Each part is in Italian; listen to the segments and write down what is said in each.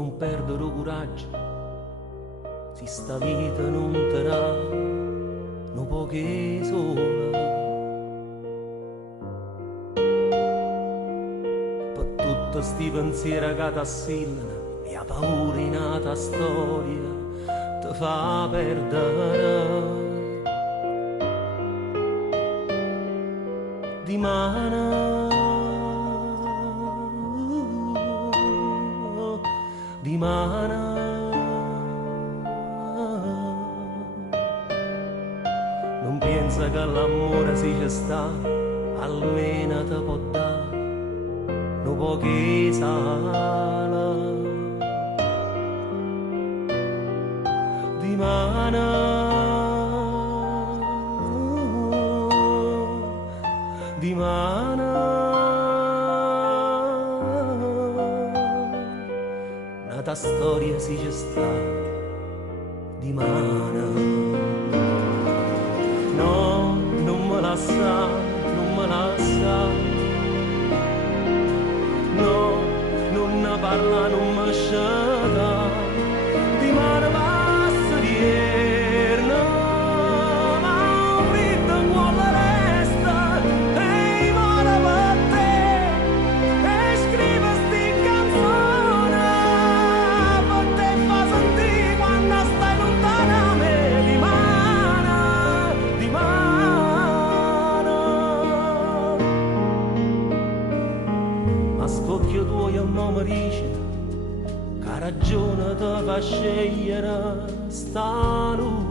non perdere coraggio, si sta vita non terrà, non poche sola. Per tutti sti pensieri che ti assillano, e la paura in nata storia ti fa perdere. Di mana, di mana, non pensa che l'amore si ci sta, almeno te può dare un po' che sala. Di mana, di mana, nata storia si ci sta, di mana. No, non me la sa, non me la sa, no, non ne parla, non mi sceda, di mana passa di erno, ma un ritmo vuole resta, e mora per te, e scrive sti canzone, per te fa sentire quando stai lontana da me, di mana, di mana. Ma scocchio tuo io non mi dice, che ragione ti fa scegliere sta luna.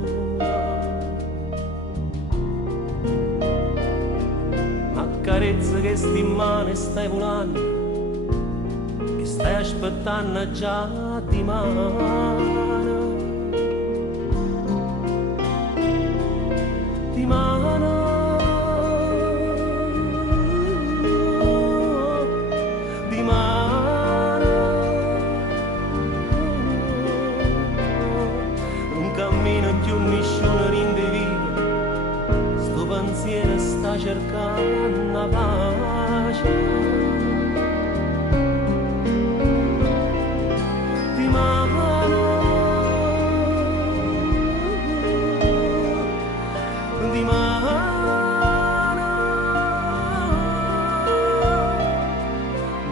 Ma carezza che sti in mano e stai volando, che stai aspettando già di mano. Di mano, di mano, non cammina più nessuno rinvivo, sto pensiero sta cercando la pace. Di mano, di mano,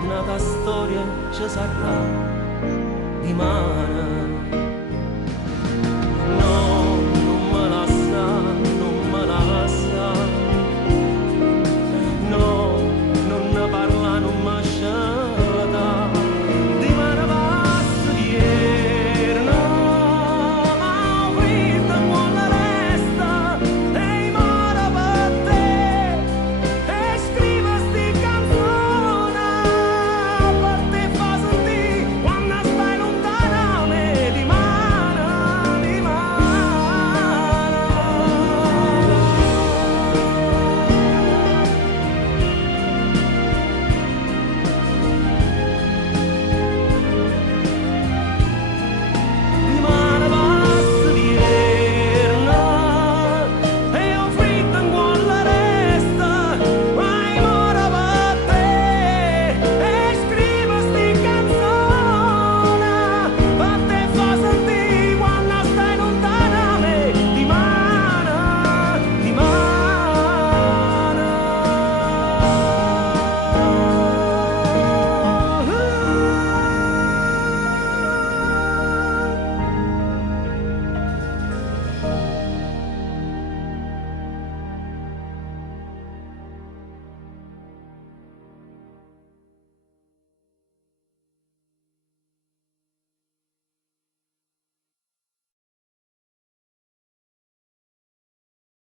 nata storia ci sarà, di mano.